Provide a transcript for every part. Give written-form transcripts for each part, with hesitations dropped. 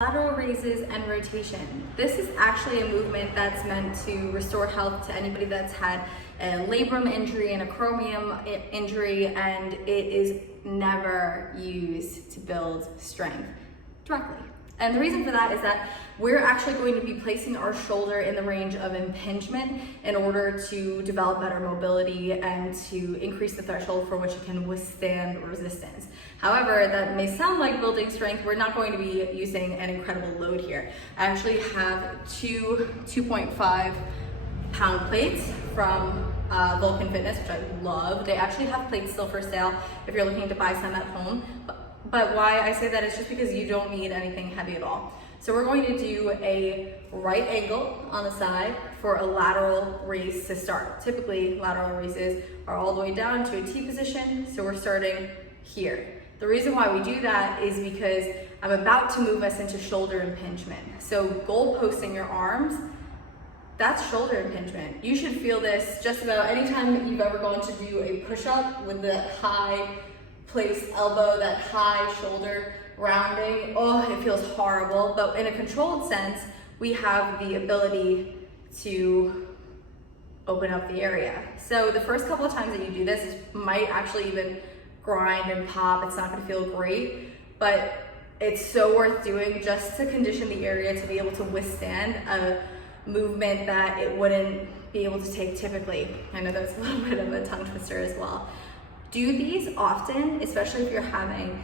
Lateral raises and rotation. This is actually a movement that's meant to restore health to anybody that's had a labrum injury and a acromion injury, and it is never used to build strength directly. And the reason for that is that we're actually going to be placing our shoulder in the range of impingement in order to develop better mobility and to increase the threshold for which it can withstand resistance. However, that may sound like building strength. We're not going to be using an incredible load here. I actually have two 2.5 pound plates from Vulcan Fitness, which I love. They actually have plates still for sale if you're looking to buy some at home. But why I say that is just because you don't need anything heavy at all. So we're going to do a right angle on the side for a lateral raise to start. Typically, lateral raises are all the way down to a T position, so we're starting here. The reason why we do that is because I'm about to move us into shoulder impingement. So goal posting your arms, that's shoulder impingement. You should feel this just about anytime that you've ever gone to do a push-up with the high placed elbow, that high shoulder rounding. Oh, it feels horrible. But in a controlled sense, we have the ability to open up the area. So the first couple of times that you do this might actually even grind and pop. It's not gonna feel great, but it's so worth doing just to condition the area to be able to withstand a movement that it wouldn't be able to take typically. I know that's a little bit of a tongue twister as well. Do these often, especially if you're having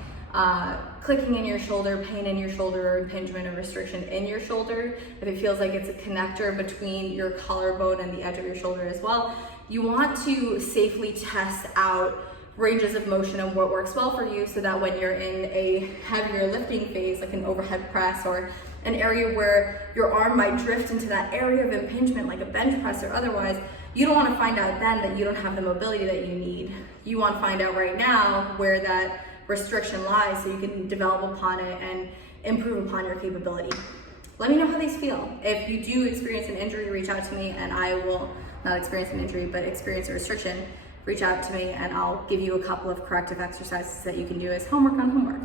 clicking in your shoulder, pain in your shoulder, or impingement or restriction in your shoulder. If it feels like it's a connector between your collarbone and the edge of your shoulder as well, you want to safely test out ranges of motion and what works well for you, so that when you're in a heavier lifting phase, like an overhead press or an area where your arm might drift into that area of impingement, like a bench press or otherwise, you don't want to find out then that you don't have the mobility that you need. You want to find out right now where that restriction lies so you can develop upon it and improve upon your capability. Let me know how these feel. If you do experience an injury, reach out to me and I will, not experience an injury, but experience a restriction, reach out to me and I'll give you a couple of corrective exercises that you can do as homework on homework.